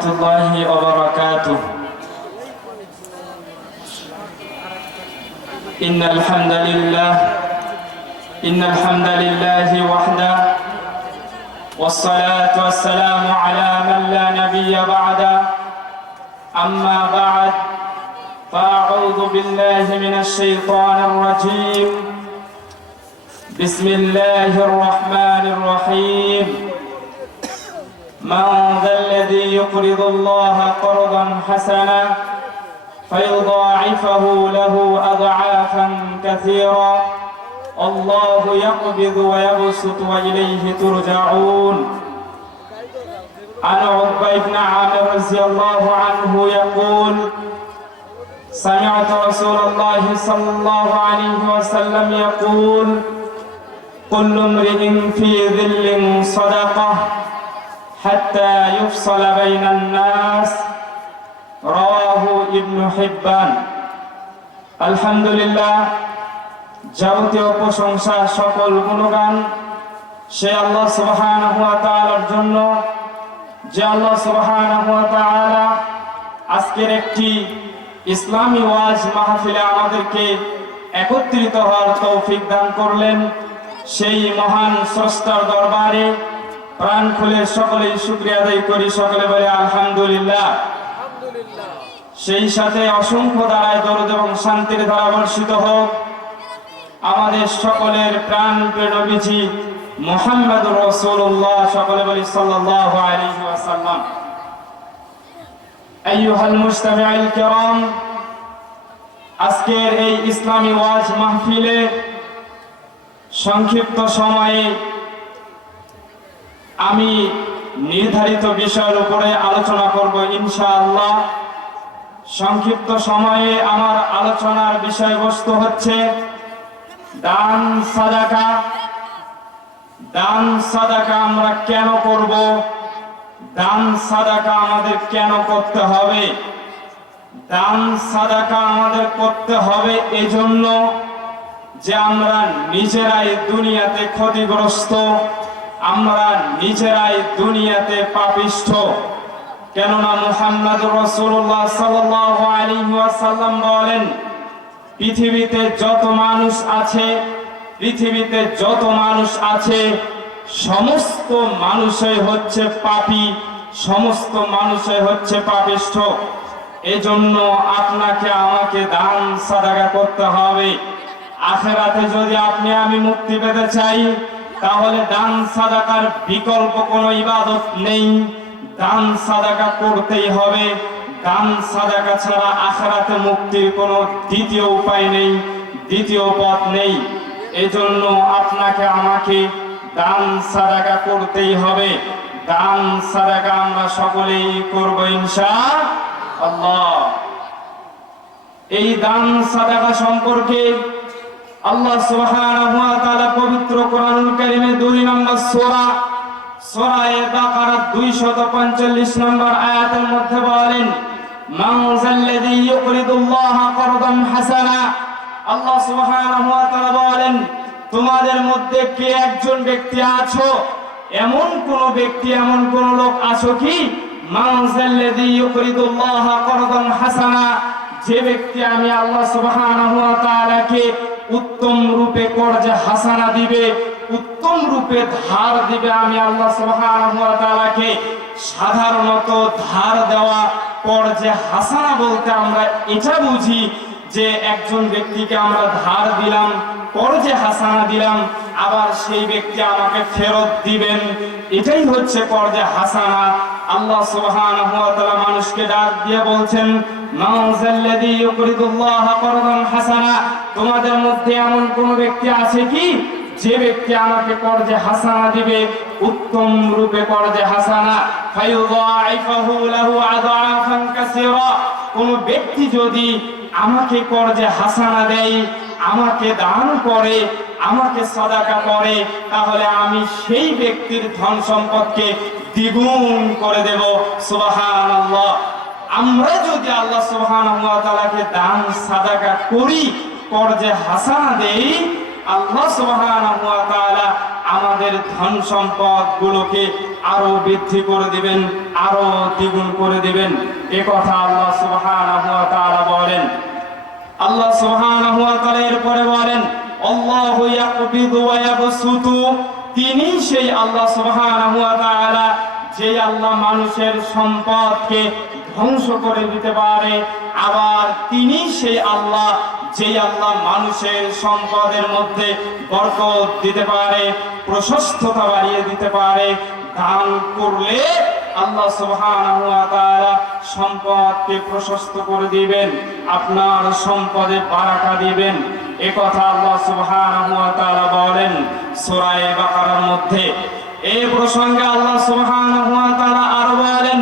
ورحمة الله وبركاته. إن الحمد لله وحده، والصلاة والسلام على من لا نبي بعده. أما بعد، فأعوذ بالله من الشيطان الرجيم. بسم الله الرحمن الرحيم. من ذا الذي يقرض الله قرضا حسنا فيضاعفه له أضعافا كثيرا الله يقبض ويبسط وإليه ترجعون. عن عقبة بن عامر رضي الله عنه يقول: سمعت رسول الله صلى الله عليه وسلم يقول: كل امرئ في ظل صدقة حتى يفصل بين الناس. رواه ابن حبان. আলহামদুলিল্লাহ, যাবতীয় প্রশংসা, সকল গুণগান সে আল্লাহ সুবহানাহু ওয়া তাআলার জন্য, যে আল্লাহ সুবহানাহু ওয়া তাআলা আজকের একটি ইসলামী ওয়াজ মাহফিলে আমাদেরকে একত্রিত হওয়ার তৌফিক দান করলেন। সেই মহান স্রষ্টার দরবারে প্রাণ খুলে সকলেই শুকরিয়া আদায় করি। সকলে বলে আলহামদুলিল্লাহ। সেই সাথে অসংখ্য দ্বারায় দরুদ এবং শান্তির ধারা বর্ষিত হোক আমাদের সকলের প্রাণ প্রিয় নবীজি মুহাম্মদুর রাসূলুল্লাহ। সকলে বলি সাল্লাল্লাহু আলাইহি ওয়াসাল্লাম। আইয়ুহাল মুজতামিউল কিরাম, আজকের এই ইসলামী ওয়াজ মাহফিলে সংক্ষিপ্ত সময়ে আমি নির্ধারিত বিষয়ের উপরে আলোচনা করব ইনশাআল্লাহ। সংক্ষিপ্ত সময়ে আমার আলোচনার বিষয়বস্তু হচ্ছে দান সাদাকা। দান সাদাকা আমরা কেন করব? দান সাদাকা আমাদের কেন করতে হবে? দান সাদাকা আমাদের করতে হবে এজন্য যে আমরা নিজেরাই দুনিয়াতে ক্ষতিগ্রস্ত, আমরা নিজেরাই দুনিয়াতে পাপিষ্ঠ। কেননা মুহাম্মদুর রাসূলুল্লাহ সাল্লাল্লাহু আলাইহি ওয়াসাল্লাম বলেন, পৃথিবীতে যত মানুষ আছে সমস্ত মানুষই হচ্ছে পাপী, সমস্ত মানুষই হচ্ছে পাপিষ্ঠ। এজন্য আপনাকে আমাকে দান সাদাকা করতে হবে। আখিরাতে যদি আপনি আমি মুক্তি পেতে চাই, তাহলে দান সাদাকার বিকল্প কোনো ইবাদত নেই, দান সাদাকা করতেই হবে। দান সাদাকা ছাড়া আখিরাতে মুক্তির কোনো দ্বিতীয় উপায় নেই, দ্বিতীয় পথ নেই। এজন্য আপনাকে আমাকে দান সাদাকা করতেই হবে। দান সাদাকা আমরা সকলেই করব ইনশাআল্লাহ। এই দান সাদাকা সম্পর্কে আল্লাহ সুবহানাহু ওয়া তাআলা পবিত্র কোরআনুল কারীমে 2 নম্বর সূরা বাকারা 245 নম্বর আয়াতের মধ্যে বলেন, মান যাল্লাযী ইউকরিদুল্লাহা করদান হাসানা। আল্লাহ সুবহানাহু ওয়া তাআলা বলেন, তোমাদের মধ্যে কে একজন ব্যক্তি আছো, এমন কোন ব্যক্তি, এমন কোন লোক আছো কি, মান যাল্লাযী ইউকরিদুল্লাহা করদান হাসানা, যে ব্যক্তি আমি আল্লাহ সুবহানাহু ওয়া তাআলাকে উত্তম রূপে কর্জে হাসানা দিবে, উত্তম রূপে ধার দিবে। আমি আল্লাহ সুবহানাহু ওয়া তাআলাকে সাধারণত ধার দেওয়া, কর্জে হাসানা বলতে আমরা এটা বুঝি যে একজন ব্যক্তিকে আমরা ধার দিলাম, কর্জে হাসানা দিলাম, আবার সেই ব্যক্তি আমাকে ফেরত দিবেন, এটাই হচ্ছে কর্জে হাসানা। আল্লাহ সুবহানাহু ওয়া তাআলা মানুষকে ডাক দিয়ে বলছেন, মান যাল্লাযী ইউকরিদুল্লাহা করদান হাসানা, তোমাদের মধ্যে এমন কোন ব্যক্তি আছে কি, যে ব্যক্তি আমাকে কর্জে হাসানা দিবে, উত্তম রূপে কর্জে হাসানা, ফায়ুযাইফাহু লাহু আযআফান কাসীরা। কোন ব্যক্তি যদি আমাকে কর্জে হাসানা দেয়, আমাকে দান করে, আমাকে সাদাকা করে, তাহলে আমি সেই ব্যক্তির ধন সম্পদকে দ্বিগুণ করে দেব। সুবহানাল্লাহ। আমরা যদি আল্লাহ সুবহানাহু ওয়া তাআলাকে দান সাদাকা করি, কর্জে হাসানা দেই, আল্লাহ সুবহানাহু ওয়া তাআলা আমাদের ধন সম্পদ গুলোকে আরো বৃদ্ধি করে দিবেন, আরো দ্বিগুণ করে দিবেন। এ কথা আল্লাহ সুবহানাহু ওয়া তাআলা বলেন। আল্লাহ সুবহানাহু ওয়া তাআলা এরপরে বলেন, আল্লাহু ইয়াকবিদু ওয়া ইয়াবসুতু, তিনি সেই আল্লাহ সুবহানাহু ওয়া তাআলা যে আল্লাহ মানুষের সম্পদকে ধ্বংস করে দিতে পারে, আবার তিনি সেই আল্লাহ যে আল্লাহ মানুষের সম্পদের মধ্যে বরকত দিতে পারে, প্রশস্ততা বাড়িয়ে দিতে পারে। দান করলে আল্লাহ সুবহানাহু ওয়া তাআলা সম্পদকে প্রশস্ত করে দিবেন, আপনার সম্পদে বারাকা দিবেন। এ কথা আল্লাহ সুবহানাহু ওয়া তাআলা বলেন সূরা বাকারার মধ্যে। এই প্রসঙ্গে আল্লাহ সুবহানাহু ওয়া তাআলা আরো বলেন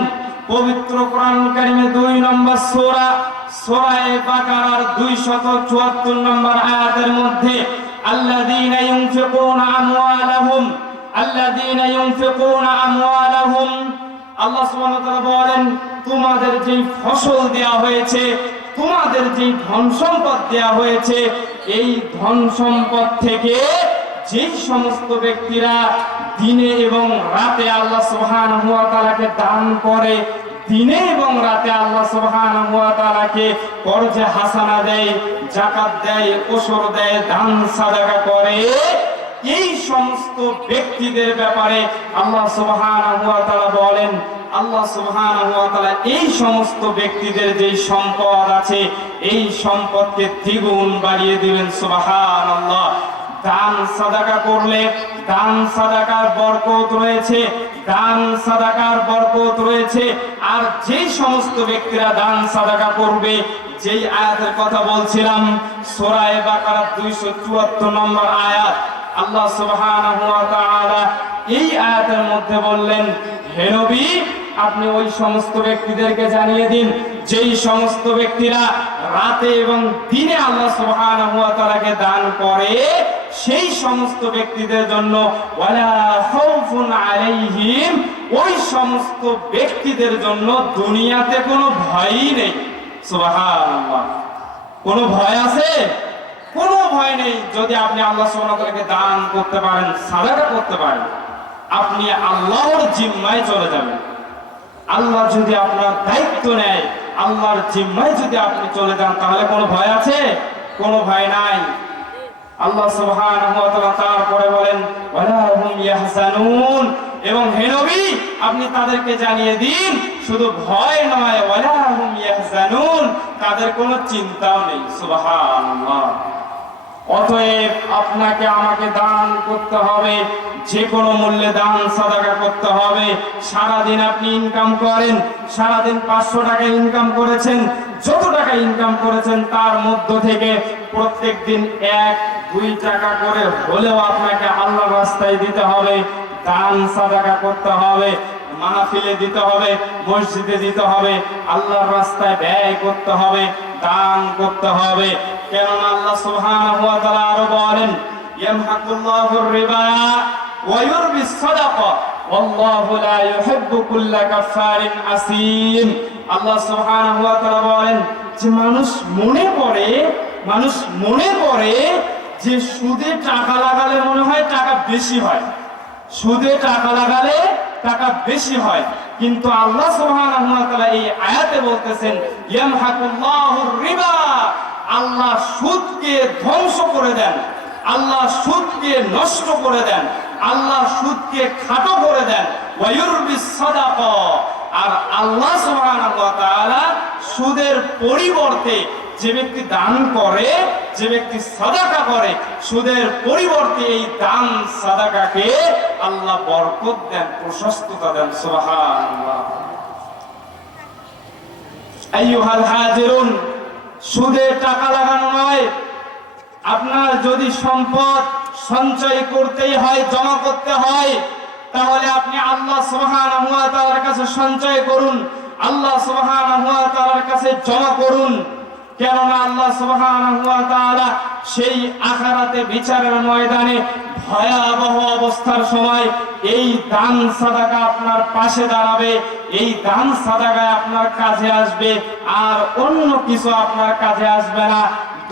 পবিত্র কোরআন কারীমে 2 নম্বর সূরা বাকারার 274 নম্বর আয়াতের মধ্যে, আল্লাযীনা ইউনফিকুনা আমওয়ালাহুম, আল্লাহ সুবহানাহু ওয়া তাআলা বলেন তোমাদের যে ফসল দেয়া হয়েছে, তোমাদের যে ধন সম্পদ দেয়া হয়েছে, এই ধন সম্পদ থেকে যে সমস্ত ব্যক্তিরা দিনে এবং রাতে আল্লাহ সুবহানাহু ওয়া তাআলাকে দান করে, দিনে এবং রাতে আল্লাহ সুবহানাহু ওয়া তাআলাকে করজে হাসানা দেয়, যাকাত দেয়, ওসর দেয়, দান সাদাকা করে, এই সমস্ত ব্যক্তিদের ব্যাপারে আল্লাহ সুবহানাহু ওয়া তাআলা বলেন, আল্লাহ সুবহানাহু ওয়া তাআলা এই সমস্ত ব্যক্তিদের যে সম্পদ আছে, এই সম্পদকে দ্বিগুণ বাড়িয়ে দিবেন। সুবহানাল্লাহ। দান সাদাকা করলে দান সাদাকার বরকত রয়েছে, দান সাদাকার বরকত রয়েছে। আর যে সমস্ত ব্যক্তিরা দান সাদাকা করবে, যেই আয়াতের কথা বলছিলাম সূরা বাকারা 274 নম্বর আয়াত, আল্লাহ সুবহানাহু ওয়া তাআলা এই আয়াতের মধ্যে বললেন, হে নবী আপনি ওই সমস্ত ব্যক্তিদেরকে জানিয়ে দিন যেই সমস্ত ব্যক্তিরা রাতে এবং দিনে আল্লাহ সুবহানাহু ওয়া তাআলাকে দান করে, সেই সমস্ত ব্যক্তিদের জন্য ওয়ালা খাউফুন আলাইহিম, ওই সমস্ত ব্যক্তিদের জন্য দুনিয়াতে কোনো ভয়ই নেই। সুবহানাল্লাহ। কোনো ভয় আছে? কোনো ভয় নেই। যদি আপনি আল্লাহ সুবহানাহু ওয়া তাআলাকে দান করতে পারেন, সাদাকা করতে পারেন, আপনি আল্লাহর জিম্মায় চলে যাবেন। আল্লাহ যদি আপনার দায়িত্ব নেয়, আল্লাহর জিম্মায় যদি আপনি চলে যান, তাহলে কোনো ভয় আছে? কোনো ভয় নাই। আল্লাহ সুবহানাহু ওয়া তাআলা তারপরে বলেন ওয়ালা হুম ইয়াহজানুন, এবং হে নবী আপনি তাদেরকে জানিয়ে দিন শুধু ভয় নয়, ওয়ালা হুম ইয়াহজানুন, তাদের কোনো চিন্তাও নেই। সুবহানাল্লাহ। অতএব আপনাকে আমাকে দান করতে হবে, যে কোনো মূল্যে দান সাদাকা করতে হবে। সারাদিন আপনি ইনকাম করেন, সারাদিন 500 টাকা ইনকাম করেছেন, যত টাকা ইনকাম করেছেন তার মধ্য থেকে প্রত্যেক দিন 1-2 টাকা করে হলেও আপনাকে আল্লাহর রাস্তায় দিতে হবে, দান সাদাকা করতে হবে, মাহফিলে দিতে হবে, মসজিদে দিতে হবে, আল্লাহর রাস্তায় ব্যয় করতে হবে, দান করতে হবে। কেননা আল্লাহ সুবহানাহু ওয়া তাআলা আরো বলেন ইয়ামহাকুল্লাহুর রিবা ওয়া ইউরবিস সাদাকা ওয়াল্লাহু লা ইউহিব্বু কুল্লা কাফফারিন আসীম। আল্লাহ সুবহানাহু ওয়া তাআলা বলেন যে মানুষ মনে করে যে সুদে টাকা লাগালে মনে হয় টাকা বেশি হয়, সুদে টাকা লাগালে টাকা বেশি হয়, কিন্তু আল্লাহ সুবহানাহু ওয়া তাআলা এই আয়াতে বলতেছেন ইয়ামহাকুল্লাহুর রিবা, আল্লাহ সুদকে ধ্বংস করে দেন, আল্লাহ সুদকে নষ্ট করে দেন, আল্লাহ সুদকে খাটো করে দেন। ওয়া ইউরবিস সাদাকা, আর আল্লাহ সুবহানাহু ওয়া তাআলা সুদের পরিবর্তে যে ব্যক্তি দান করে, যে ব্যক্তি সাদাকা করে, সুদের পরিবর্তে এই দান সাদাকাকে আল্লাহ বরকত দেন, প্রশস্ততা দেন। সুবহানাল্লাহ। আইয়ুহাল হাজিরুন, সুদে টাকা লাগানো নয়। আপনার যদি সম্পদ সঞ্চয় করতেই হয়, জমা করতে হয়, তাহলে আপনি আল্লাহ সুবহানাহু ওয়া তাআলার কাছে সঞ্চয় করুন, আল্লাহ সুবহানাহু ওয়া তাআলার কাছে জমা করুন। কেননা আল্লাহ সুবহানাহু ওয়া তাআলা সেই আখিরাতে বিচারের ময়দানে ভয়াবহ অবস্থার সময় এই দান সাদাকা আপনার পাশে দাঁড়াবে, এই দান সাদাকা আপনার কাজে আসবে, আর অন্য কিছু আপনার কাজে আসবে না।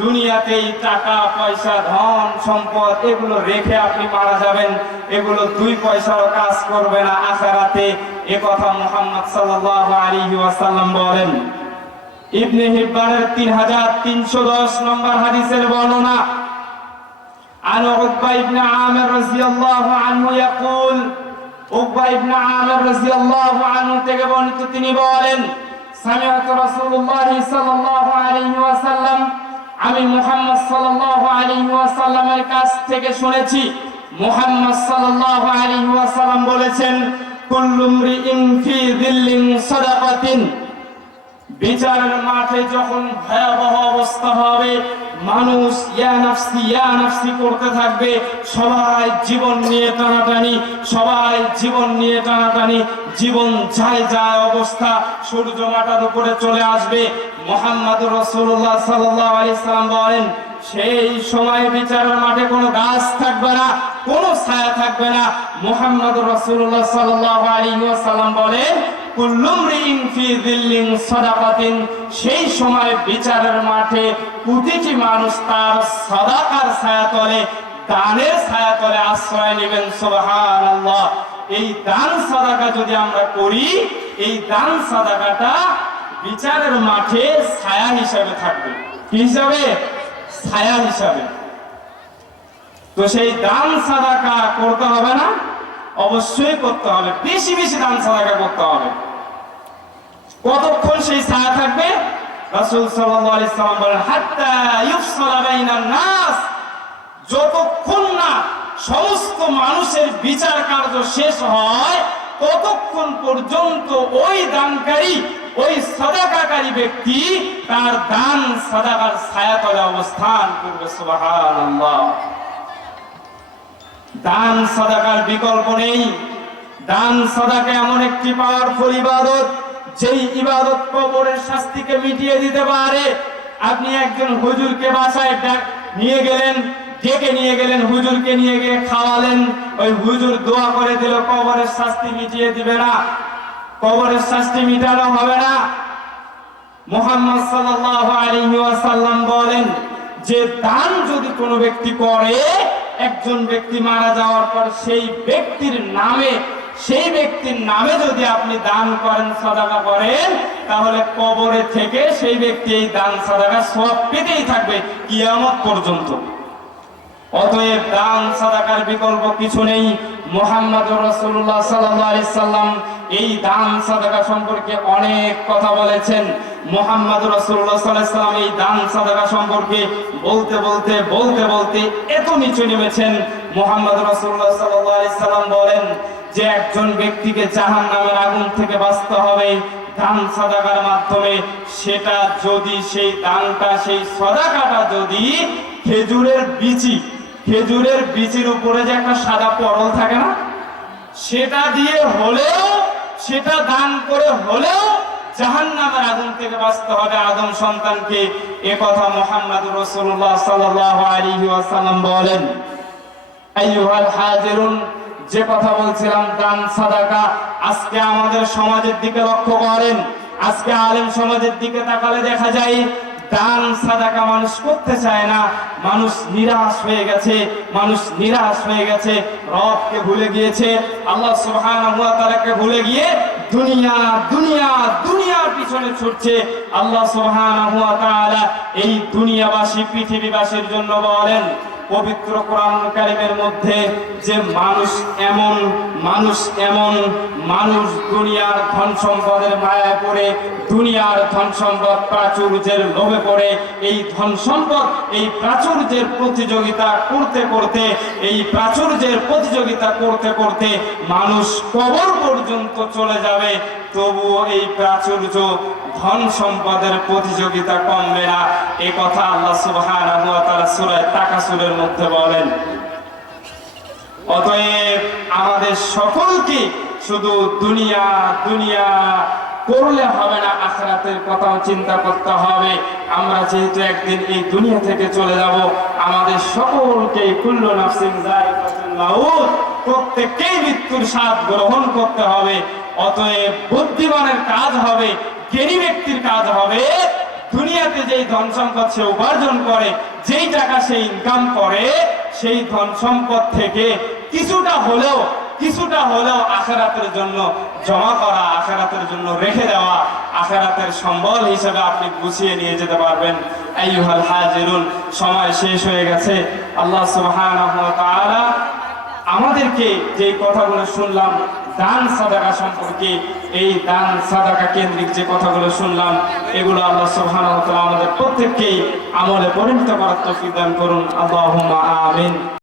দুনিয়াতেই টাকা পয়সা ধন সম্পদ এগুলো রেখে আপনি মারা যাবেন, এগুলো 2 পয়সাও কাজ করবে না আখিরাতে। এ কথা মুহাম্মদ সাল্লাল্লাহু আলাইহি ওয়াসাল্লাম বলেন। ইবনে হিব্বানের 3310 নম্বর হাদিসের বর্ণনা। عن عقبة بن عامر رضي الله عنه يقول عقبة بن عامر رضي الله عنه থেকে বর্ণিত তিনি বলেন سمعت رسول الله صلى الله عليه وسلم আমি মুহাম্মদ সাল্লাল্লাহু আলাইহি ওয়াসাল্লামের কাছ থেকে শুনেছি মুহাম্মদ সাল্লাল্লাহু আলাইহি ওয়াসাল্লাম বলেছেন কুল্লু মরিইন ফি যিল্লিন সাদাকাতিন। বিচারের মাঠে যখন ভয়াবহ অবস্থা হবে, মানুষ ইয়া নাফসি করতে থাকবে, সবাই জীবন নিয়ে টানাটানি, সবাই জীবন নিয়ে টানাটানি, জীবন যায় যায় অবস্থা, সূর্য মাথার উপরে চলে আসবে। মুহাম্মদুর রাসূলুল্লাহ সাল্লাল্লাহু আলাইহি সাল্লাম বলেন সেই সময় বিচারের মাঠে কোনো গাছ থাকবে না, কোনো ছায়া থাকবে না। মুহাম্মদুর রাসূলুল্লাহ সাল্লাল্লাহু আলাইহি ওয়াসাল্লাম বলেন কুল্লু মরিইন ফি যিল্লিন সাদাকাতিন। সেই সময় বিচারের মাঠে প্রতিটি মানুষ তার সাদাকার ছায়াতলে, দানের ছায়াতলে আশ্রয় নেবেন। সুবহানাল্লাহ। এই দান সাদাকা যদি আমরা করি, এই দান সাদাকাটা বিচারের মাঠে ছায়া হিসাবে থাকবে। কি হিসাবে? ছায়া হিসাবে। তো সেই দান সাদাকা করতে হবে না? অবশ্যই করতে হবে, বেশি বেশি দান সাদাকা করতে হবে। কতক্ষণ সেই ছায়া থাকবে? রাসূল সাল্লাল্লাহু আলাইহি সাল্লাম বলেন হাত্তা ইউফসালা বাইনান নাস, যতক্ষণ না সমস্ত মানুষের বিচার কার্য শেষ হয় ততক্ষণ পর্যন্ত ওই দানকারী, ওই সাদাকাকারী ব্যক্তি তার দান সাদাকার ছায়াতলে অবস্থান করবে। সুবহানাল্লাহ। দান সাদাকার বিকল্প নেই। দান সাদাকা এমন একটি পাওয়ারফুল ইবাদত, যেই ইবাদত কবরের শাস্তিকে মিটিয়ে দিতে পারে। আপনি একজন হুজুরকে বাসায় নিয়ে গেলেন, ডেকে নিয়ে গেলেন, হুজুরকে নিয়ে গিয়ে খাওয়ালেন, ওই হুজুর দোয়া করে দিল, কবরের শাস্তি মিটিয়ে দিবে না, কবরের শাস্তি মিটানো হবে না। মুহাম্মদ সাল্লাল্লাহু আলাইহি ওয়াসাল্লাম বলেন যে দান যদি কোনো ব্যক্তি করে, একজন ব্যক্তি মারা যাওয়ার পর সেই ব্যক্তির নামে যদি আপনি দান করেন, সাদাকা করেন, তাহলে কবরে থেকে সেই ব্যক্তি এই দান সাদাকা সওয়াব পেতেই থাকবে কিয়ামত পর্যন্ত। অতএব দান সাদাকার বিকল্প কিছু নেই। মুহাম্মদুর রাসূলুল্লাহ সাল্লাল্লাহু আলাইহি সাল্লাম এই দান সাদাকা সম্পর্কে অনেক কথা বলেছেন। মুহাম্মদুর রাসূলুল্লাহ সাল্লাল্লাহু আলাইহি সাল্লাম এই দান সাদাকা সম্পর্কে বলতে বলতে এত নিচে নেমেছেন। মুহাম্মদুর রাসূলুল্লাহ সাল্লাল্লাহু আলাইহি সাল্লাম বলেন যে একজন ব্যক্তিকে জাহান্নামের আগুন থেকে বাঁচতে হবে দান সাদাকার মাধ্যমে। সেটা যদি সেই দানটা, সেই সাদাকাটা যদি খেজুরের বিচির উপরে যে একটা সাদা পরল থাকে না, সেটা দিয়ে হলেও, সেটা দান করে হলেও জাহান্নামের আগুন থেকে বাঁচতে হবে আদম সন্তানকে। এ কথা মুহাম্মদুর রাসূলুল্লাহ সাল্লাল্লাহু আলাইহি ওয়াসাল্লাম বলেন। আইয়ুহাল হাজিরুন, যে কথা বলছিলাম দান সাদাকা, আজকে আমাদের সমাজের দিকে লক্ষ্য করেন। আজকে আলেম সমাজের দিকে তাকালে দেখা যায় দান সাদাকা মানুষ করতে চায় না। মানুষ নিরাশ হয়ে গেছে, রবকে ভুলে গিয়েছে, আল্লাহ সুবহানাহু ওয়া তাআলাকে ভুলে গিয়ে দুনিয়ার পিছনে ছুটছে। আল্লাহ সুবহানাহু ওয়া তাআলা এই দুনিয়াবাসী, পৃথিবীবাসীর জন্য বলেন পবিত্র কোরআন কারীমের মধ্যে যে মানুষ দুনিয়ার ধন সম্পদের মায়ায় পড়ে, দুনিয়ার ধন সম্পদ প্রাচুর্যের লোভে পড়ে, এই ধন সম্পদ, এই প্রাচুর্যের প্রতিযোগিতা করতে করতে মানুষ কবর পর্যন্ত চলে যাবে, তবুও এই প্রাচুর্য, ধন সম্পদের প্রতিযোগিতা কমবে না। এই কথা আল্লাহ সুবহানাহু ওয়া তাআলা সূরা তাকাসুরের মধ্যে বলেন। অতএব আমাদের সকলকে শুধু দুনিয়া করলে হবে না, আখিরাতের কথাও চিন্তা করতে হবে। আমরা যেহেতু একদিন এই দুনিয়া থেকে চলে যাব, আমাদের সকলকে কুল্লু নাফসিন যায়িকাতুল মাউত, প্রত্যেককেই মৃত্যুর স্বাদ গ্রহণ করতে হবে। অতএব বুদ্ধিমানের কাজ হবে, জ্ঞানী ব্যক্তির কাজ হবে দুনিয়াতে যেই ধন সম্পদ সে উপার্জন করে, যেই টাকা সে ইনকাম করে, সেই ধন সম্পদ থেকে কিছুটা হলেও আখিরাতের জন্য জমা করা, আখিরাতের জন্য রেখে দেওয়া, আখিরাতের সম্বল হিসেবে আপনি গুছিয়ে নিয়ে যেতে পারবেন। আইয়ুহাল হাজিরুন, সময় শেষ হয়ে গেছে। আল্লাহ সুবহানাহু ওয়া তাআলা আমাদেরকে যে কথাগুলো শুনলাম দান সাদাকা সম্পর্কে, এই দান সাদাকা কেন্দ্রিক যে কথাগুলো শুনলাম, এগুলো আল্লাহ সুবহানাহু ওয়া তাআলা আমাদের প্রত্যেককেই আমলে পরিণত করার তৌফিক দান করুন। আল্লাহুম্মা আমিন।